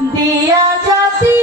দিয়া জাতি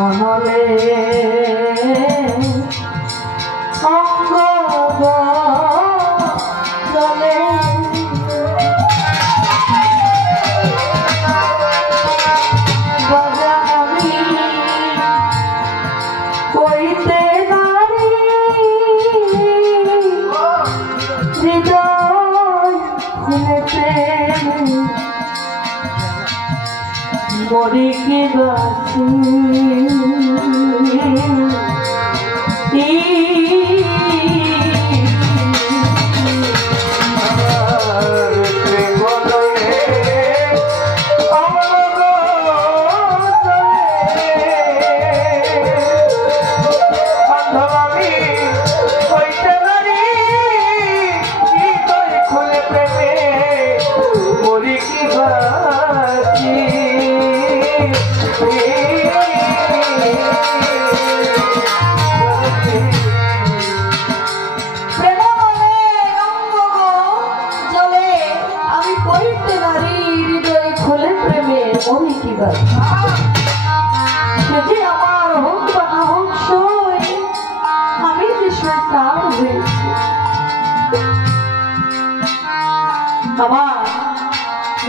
মহলে অঙ্গ চলে বাজাবি কইতে নারী হৃদয় খুলেতে মরি কি বাঁচি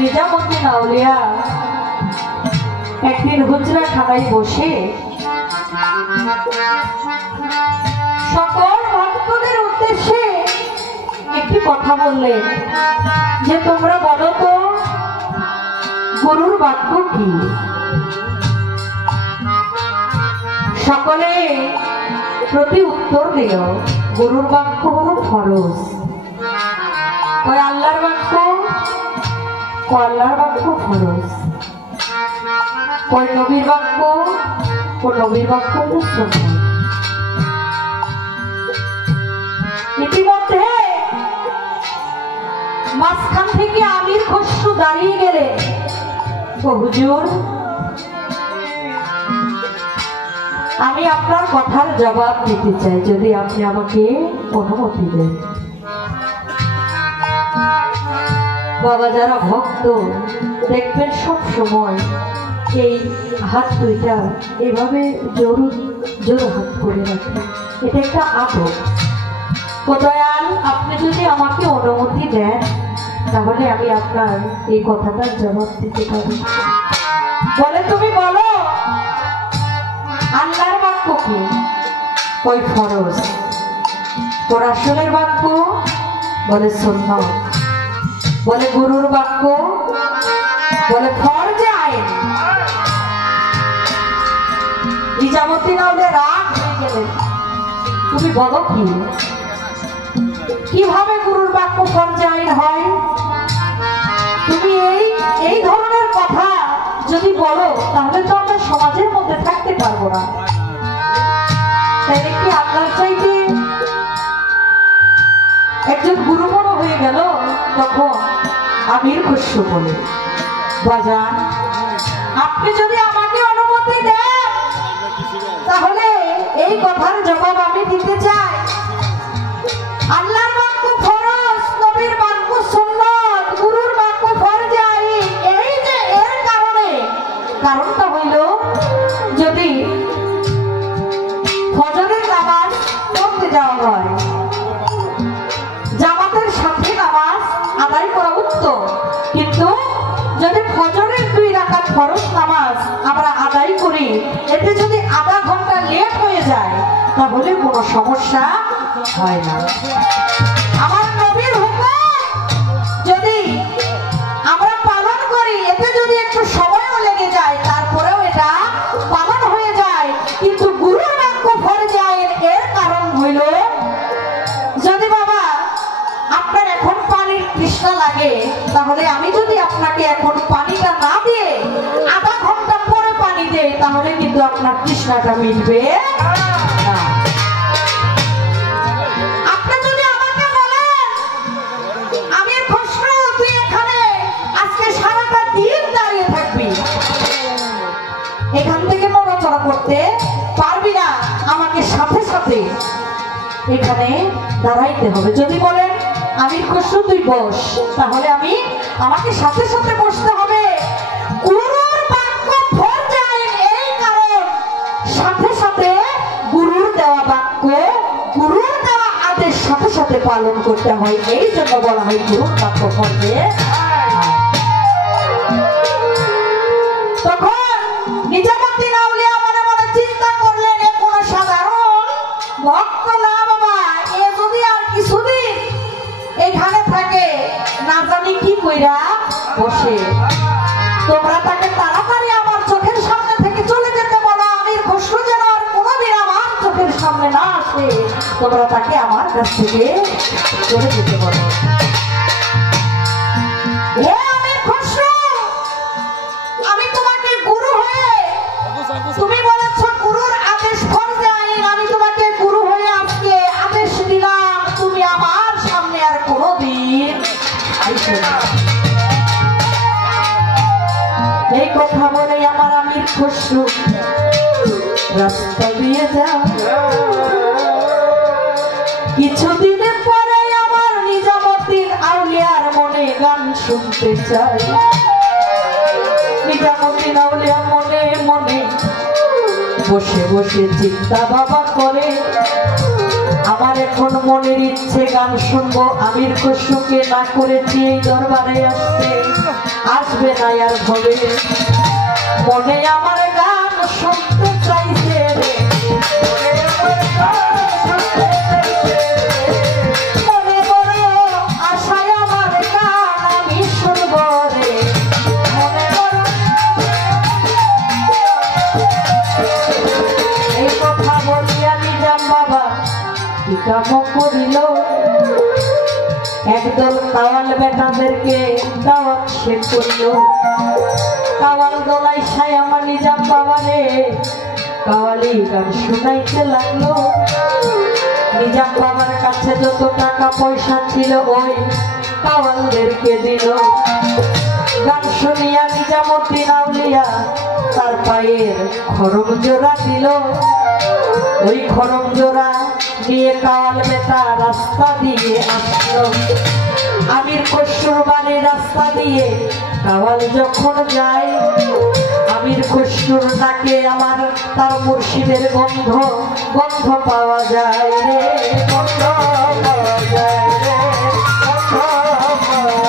নিজামতি নাউলিয়া একদিন হুজরা খানায় বসে সকল ভক্তদের উদ্দেশ্যে একটি কথা বললেন যে তোমরা বলো তো গুরুর বাক্য কি। সকলে প্রতি উত্তর দিল গুরুর বাক্য হলো ফরজ। ওই আল্লাহর বাক্য আল্লাহর বাক্য ফরজ, ওই নবীর বাক্য নবীর বাক্য হলো সুন্নাত। ইতিমধ্যে মাঝখান থেকে আমির খসরু দাঁড়িয়ে গেলে হুজুর আমি আপনার কথার জবাব দিতে চাই, যদি আপনি আমাকে অনুমতি দেন। বাবা যারা ভক্ত দেখবেন সব সময় এই হাত দুইটা এভাবে জোর হাত করে রাখে, এটা একটা আদব। ও দয়াল আপনি যদি আমাকে অনুমতি দেন তাহলে আমি আপনার এই কথাটার জবাব দিতে পারি। বলে তুমি বলো আল্লাহর বাক্য কি? ওই ফরজ। ও রাসূলের বাক্য? বলে সুন্নাত। বলে গুরুর বাক্য? বলে ফরজে আইন। নিজামতি নাউলে রাগ হয়ে গেলেন, তুমি বলো কি? কিভাবে গুরুর বাক্য ফরজে আইন হয়? তুমি এই ধরনের কথা যদি বলো তাহলে তো আমরা সমাজের মধ্যে থাকতে পারবো না। তাই কি আল্লাহর চাইতে একজন গুরু বড় হয়ে গেল? তখন আমির খসরু বলে বাজান আপনি যদি আমাকে অনুমতি দেন তাহলে এই কথার জবাব আমি দিতে চাই। আল্লাহর বাক্য ফরজ, নবীর বাক্য সুন্নাত, গুরুর বাক্য ফরজ আইন। এই যে এর কারণটা হইল যদি ফজরের নামাজ পড়তে যাওয়া হয় জামাতের সাথে নামাজ আদায় করা উত্তম, কিন্তু যদি ফজরের 2 রাকাত ফরজ নামাজ আমরা আদায় করি এতে যদি আধা ঘন্টা লেট হয়ে যায় তাহলে কোনো সমস্যা হয় না। আমার নবীর হুকুম যদি আমরা পালন করি এতে যদি একটু সময়ও লেগে যায় তারপরেও এটা পালন হয়ে যায়। কিন্তু গুরুর বাক্য ফরজ আইন এর কারণ হইল যদি বাবা আপনার এখন পানির তৃষ্ণা লাগে তাহলে আমি যদি আপনাকে এখন পানিটা না দিয়ে আধা ঘন্টা পরে পানি দেই তাহলে কিন্তু আপনার তৃষ্ণাটা মিটবে না। আপনি যদি আমাকে বলেন আমির খসরু তুই এখানে আজকে সারাটা দিন দাঁড়িয়ে থাকবি, এখান থেকে নড়াচড়া করতে পারবি না, আমাকে সাথে সাথে এখানে দাঁড়াইতে হবে। যদি বলেন আমির খসরু তুই বস, তাহলে আমাকে সাথে সাথে বসতে হবে। গুরুর বাক্য ফরজ আইন এই কারণ সাথে গুরুর দেওয়া বাক্য, গুরুর দেওয়া আদেশ সাথে সাথে পালন করতে হয়। এই জন্য বলা হয় গুরুর বাক্য করবে। তখন নিজামুদ্দিন আউলিয়া মনে মনে চিন্তা করলেন, এ কোন সাধারণ ভক্ত না বাবা, এ যদি আর কিছুদিন এখানে থাকে না জানি কি কইরা বসে, তোমরা তাকে তাড়াতাড়ি আমার চোখের সামনে থেকে চলে যেতে বলো। আমির খসরু যেন আর কোনোদিন আমার চোখের সামনে না আসে, তোমরা তাকে আমার কাছ থেকে চলে যেতে বলো। আমির খসরু, আমি তোমাকে গুরু হয়ে, তুমি বলেছ গুরুর আদেশ ফরজে আইন, আমি তোমাকে গুরু হয়ে আজকে আদেশ দিলাম, তুমি আমার সামনে আর কোনোদিন আইসো না। এই কথা বলে আমার আমির খসরু রাস্তা দিয়ে যাও। কিছুদিনের পরে আমার নিজামুদ্দিন আউলিয়ার মনে গান শুনতে চাই। নিজামুদ্দিন আউলিয়া মনে মনে বসে বসে চিন্তা ভাবনা করে, আমার এখন মনের ইচ্ছে গান শুনবো। আমির খসরুকে না করেছি এই দরবারে আসতে, আসবে না আর হবে। মনে আমার গান শুনতে চাইছে রে, মনে বড় আশায় আমার গান আমি শুনবো রে, মনে বড়। এই কথা বলিয়া নিজাম বাবা কি কাম করিল, একদল কাওয়াল বেটাদেরকে দাওয়াত সে করল। কাওয়াল গলাই সাই আমার নিজাম বাবারে কাওয়ালি গান শুনাইতে লাগলো। নিজাম বাবার কাছে যত টাকা পয়সা ছিল ওই কাওয়ালদেরকে দিল। গান শুনিয়া নিজামুদ্দিন আউলিয়া তার পায়ের খড়ম জোড়া দিল। ওই খড়ম জোড়া দিয়ে কাওয়াল বেটা রাস্তা দিয়ে আসলো। আমির খসরুর বাড়ির রাস্তা দিয়ে কাওয়াল যখন যায়, আমির খসরুর নাকে আমার তার মুর্শিদের গন্ধ গন্ধ পাওয়া যায় রে, গন্ধ পাওয়া যায় রে, গন্ধ পাওয়া যায়।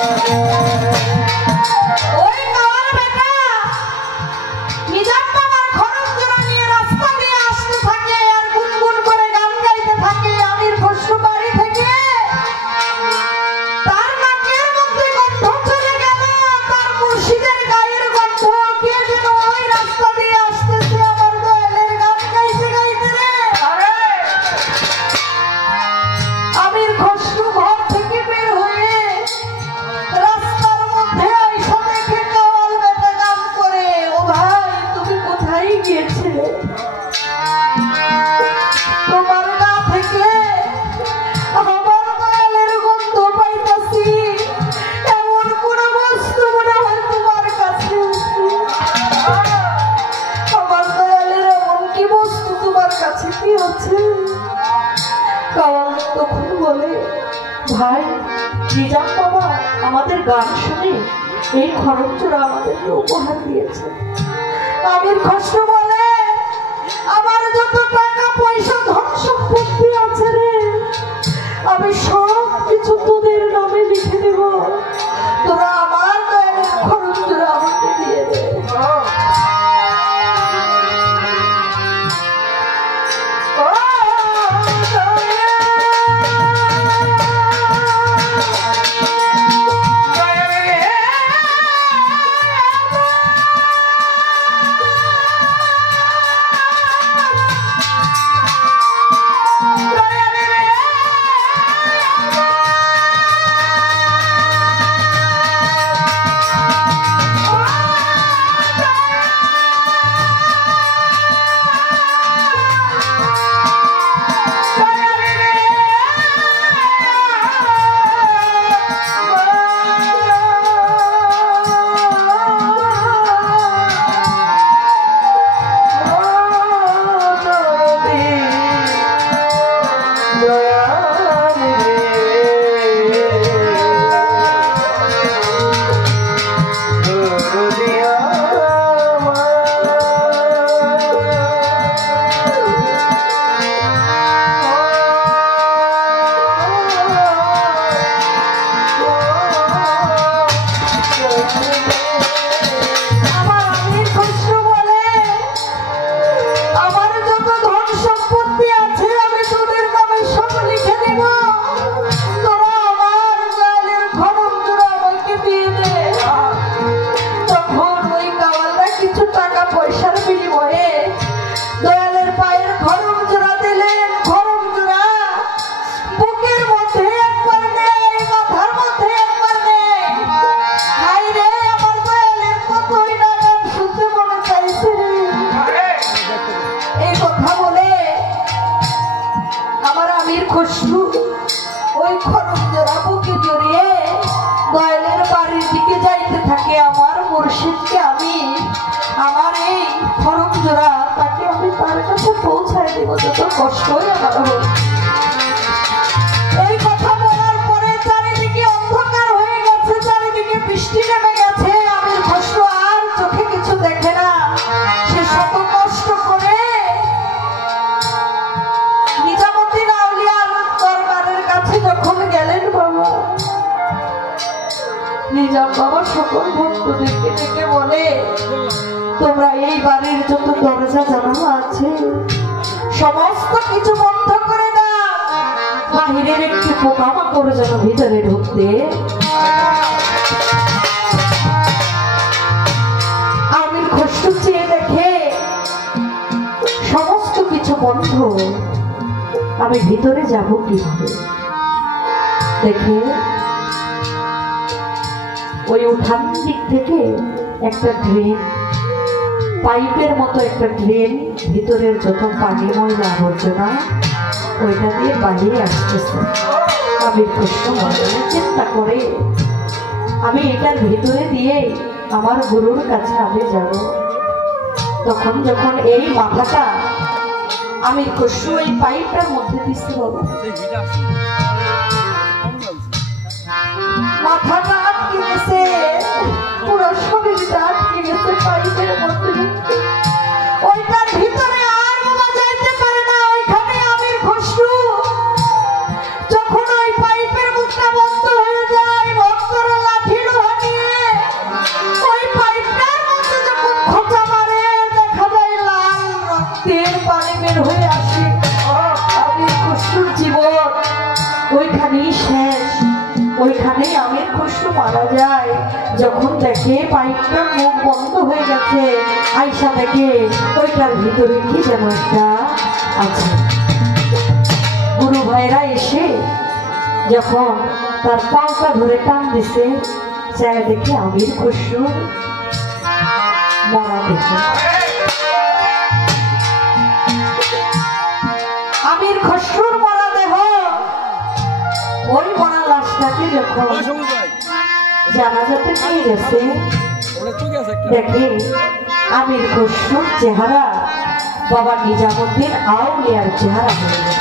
ওই কাওয়াল বেটা নিজাম বাবার খড়ম জোড়া নিয়ে রাস্তা দিয়ে আসতে থাকে আর গুনগুন করে গান গাইতে থাকে। আমির খসরু বাড়ি থেকে তার নাকের মধ্যে গন্ধ চলে গেল, তার মুর্শিদের গায়ের গন্ধ। কে যেন ওই রাস্তা দিয়ে আসতেছে আমার দয়ালের গান গাইতে গাইতে রে। আমির খসরু ঘর থেকে বের হয়ে রাস্তার মধ্যে আইসা দেখে কাওয়াল বেটা গান করে, ও ভাই তুমি কোথায় গিয়েছিলে? তোমার গা থেকে আমার দয়ালের গন্ধ পাইতাছি, এমন কোন বস্তু মনে হয় তোমার কাছে আছে? আমার দয়ালের এমন কি বস্তু তোমার কাছে কি আছে? কাওয়াল তখন বলে, ভাই নিজাম বাবা আমাদের গান শুনে এই খড়ম জোড়া আমাদেরকে উপহার দিয়েছে। আমির খসরু বলে, আমার যত টাকা পয়সা ধন সম্পত্তি আছে রে, আমি সব কিছু তোদের নামে লিখে দেব, তোরা আমার দয়ালের খড়ম জোড়া আমাকে দিয়ে দে। বলে আমার আমির খসরু ওই খরম জোড়া বুকে জড়িয়ে দয়ালের বাড়ির দিকে যাইতে থাকে। আমার মুর্শিদকে আমি আমার এই খরম জোড়া তাকে আমি তার কাছে পৌঁছায় দিব, যত কষ্টই আমার হোক। এই কথা বলার পরে চারিদিকে অন্ধকার হয়ে গেছে, চারিদিকে বৃষ্টি নেমে গেছে। আমির খসরু আর চোখে কিছু দেখে না। সে শত কষ্ট করে নিজামুদ্দিন আউলিয়ার দরবারের কাছে যখন গেলেন বাবা, নিজাম বাবা সকল ভক্তদেরকে ডেকে বলে, তোমরা এই বাড়ির যত দরজা জানালা আছে সমস্ত কিছু বন্ধ করে দাও, বাহিরের একটি পোকামাকড় যেন ভিতরে ঢুকতে। আমির খসরু চেয়ে দেখে সমস্ত কিছু বন্ধ, আমি ভিতরে যাব কিভাবে? দেখে ওই উঠান দিক থেকে একটা ড্রেন, পাইপের মতো একটা ড্রেন, ভিতরের যত পানি ময়লা আবর্জনা ওইটা দিয়ে বাহিরে আসতেছে। আমির খসরু মনে চিন্তা করে, আমি এটার ভিতরে দিয়ে আমার গুরুর কাছে আমি যাব। তখন যখন এই মাথাটা আমির খসরু এই পাইপটার মধ্যে দিচ্ছে বাবা, মাথাটা আটকে গেছে, পুরো শরীরটা আটকে গেছে পাইপের মধ্যে। ওইটার ভিতরে আর বাবা যাইতে পারে না। ওইখানে আমির খসরু যখন ওই পাইপের মুখটা বন্ধ হয়ে যায়, ভক্তরা লাঠি লোহা নিয়ে ওই পাইপটার মধ্যে যখন খোঁচা মারে, দেখা যায় লাল রক্তের পানি বের হয়ে আসে। আমির খসরুর জীবন ওইখানেই শেষ, ওইখানেই আমির খসরু মারা যায়। যখন দেখে পাইপটার মুখ বন্ধ হয়ে গেছে, আয়সা দেখে ওইটার ভিতরে কি যেন একটা আছে। গুরু ভাইরা এসে যখন তার পাওটা ধরে টান দিছে, চায় দেখে আমির খসরু মরা দেখে। আমির খসরুর মরা দেহ, ওই মরা লাশটাকে যখন জানাজাতে নিয়ে গেছে, দেখে আমির খসরুর চেহারা বাবা নিজামুদ্দিন আউলিয়ার চেহারা হয়ে গেছে।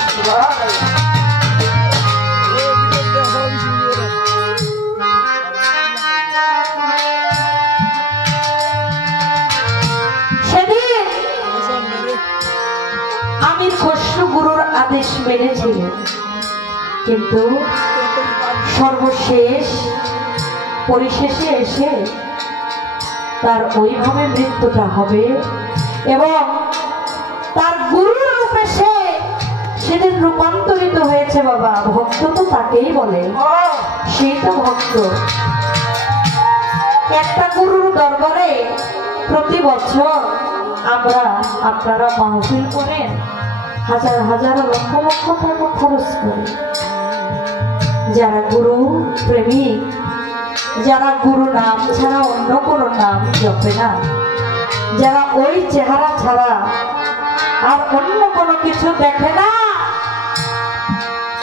সেদিন আমির খসরু গুরুর আদেশ মেনেছিলেন, কিন্তু সর্বশেষ পরিশেষে এসে তার ওইভাবে মৃত্যুটা হবে এবং তার গুরুর রূপে সে সেদিন রূপান্তরিত হয়েছে। বাবা ভক্ত তো তাকেই বলে, সেই তো ভক্ত। একটা গুরুর দরবারে প্রতি বছর আমরা আপনারা মাহফিল করেন, হাজার হাজার লক্ষ লক্ষ টাকা খরচ করি। যারা গুরু প্রেমিক, যারা গুরু নাম ছাড়া অন্য কোনো নাম জপে না, যারা ওই চেহারা ছাড়া আর অন্য কোনো কিছু দেখে না,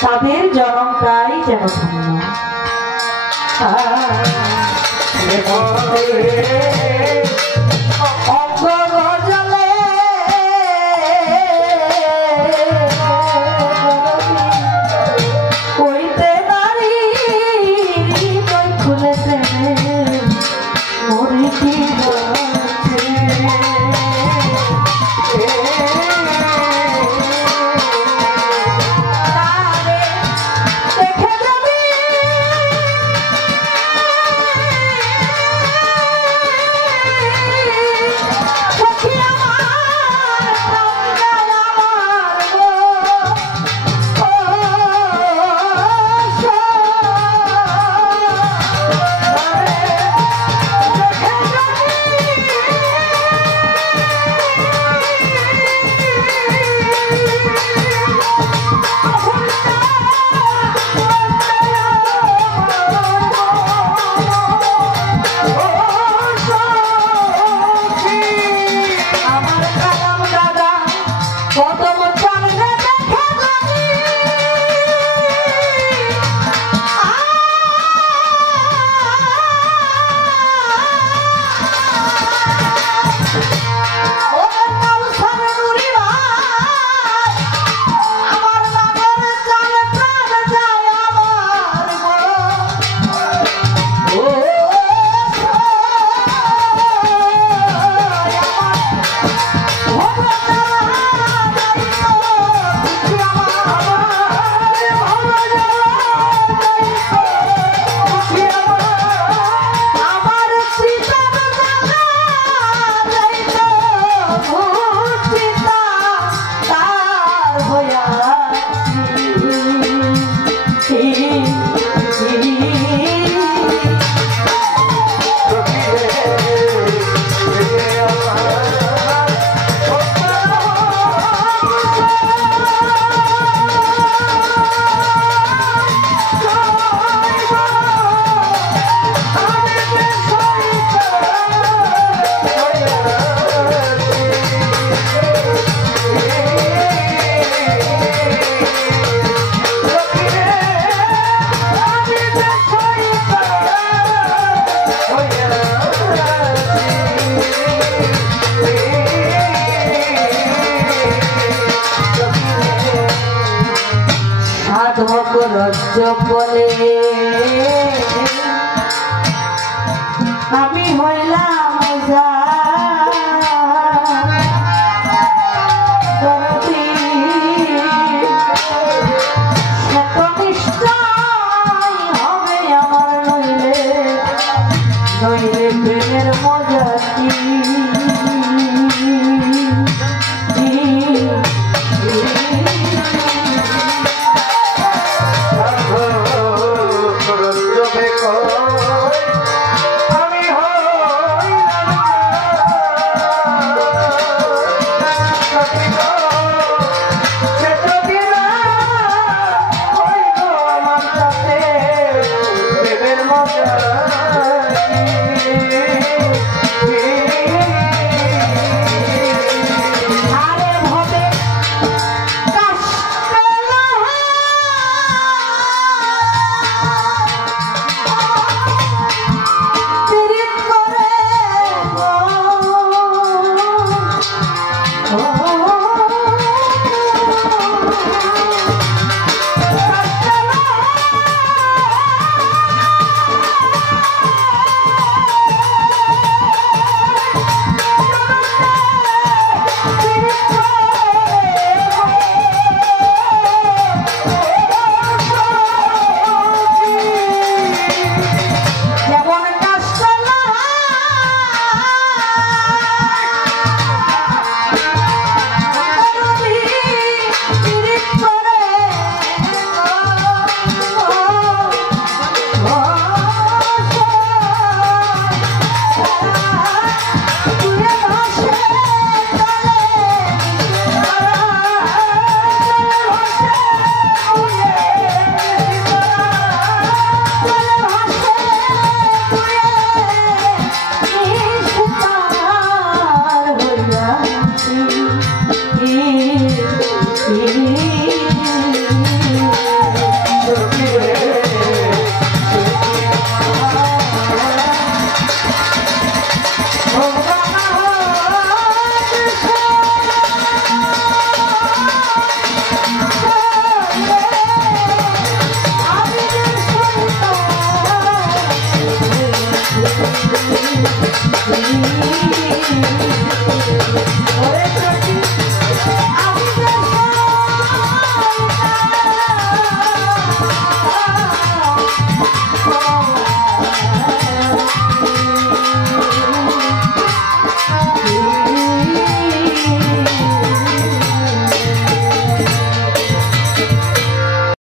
তাদের জনমটাই যেন ধন্য। বলে আমি হইলাম হবে আমার নইলে প্রেমের মজাটি Thank you.